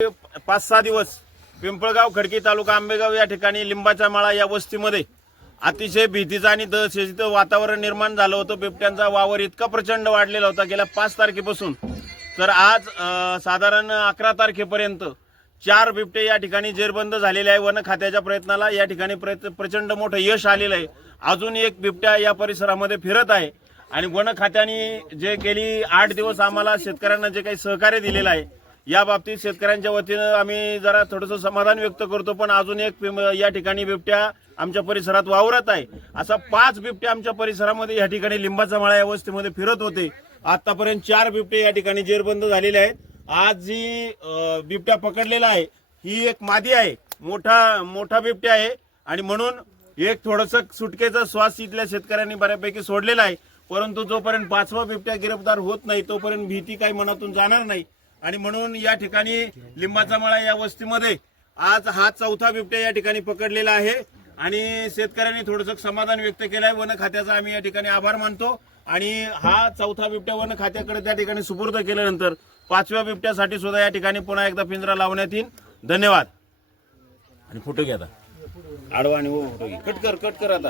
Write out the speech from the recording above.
5-6 दिवस पिंपळगाव खडकी तालुका आंबेगाव या ठिकाणी लिंबाचा माळा या वस्तीमध्ये अतिशय भीतीचं आणि दहशतीचं वातावरण निर्माण झालं होतं। बिबट्यांचा वावर इतका प्रचंड वाढलेला होता गेल्या 5 तारखेपासून तर आज साधारण 11 तारखेपर्यंत 4 बिबटे या ठिकाणी जेरबंद झालेले आहे। वन खात्याच्या प्रयत्नाला या ठिकाणी प्रचंड मोठं यश आलेलं आहे। अजून एक बिबट्या या परिसरामध्ये फिरत आहे आणि वन खात्याने जे गेली 8 दिवस आम्हाला शेतकऱ्यांना जे काही सहकार्य दिलेलं आहे या बाबतीत शेतकऱ्यांच्या वतीनं आम्ही जरा थोडंसं समाधान व्यक्त करतो। पण अजून एक या ठिकाणी बिबट्या आमच्या परिसरात वावरत आहे। असा 5 बिबटे आमच्या परिसरामध्ये या ठिकाणी लिंबाचा माळा या वस्तीमध्ये फिरत होते। आतापर्यंत 4 बिबटे या ठिकाणी जेरबंद झालेले आहेत। आज जी बिबट्या पकडलेला आहे ही एक मादी आहे, मोठा बिबट्या आहे आणि म्हणून एक थोडंसं सुटकेचा श्वास इथल्या शेतकऱ्यांनी बऱ्यापैकी सोडलेला आहे। परंतु जोपर्यंत 5वा बिबट्या गिरफ्तार होत नाही तोपर्यंत भीती काही मनातून जाणार नाही आणि म्हणून या ठिकाणी लिंबाचा माळा या वस्तीमध्ये आज हा 4था बिबट्या या ठिकाणी पकडलेला आहे आणि शेतकऱ्यांनी थोडंसं समाधान व्यक्त केलं आहे। वन खात्याचा आम्ही या ठिकाणी आभार मानतो आणि हा 4था बिबट्या वन खात्याकडे त्या ठिकाणी सुपूर्द केल्यानंतर 5व्या बिबट्यासाठी सुद्धा या ठिकाणी पुन्हा एकदा पिंजरा लावण्यात येईल। धन्यवाद। आणि फोटो घ्या आता, आडवा आणि फोटो घे, कट कर आता।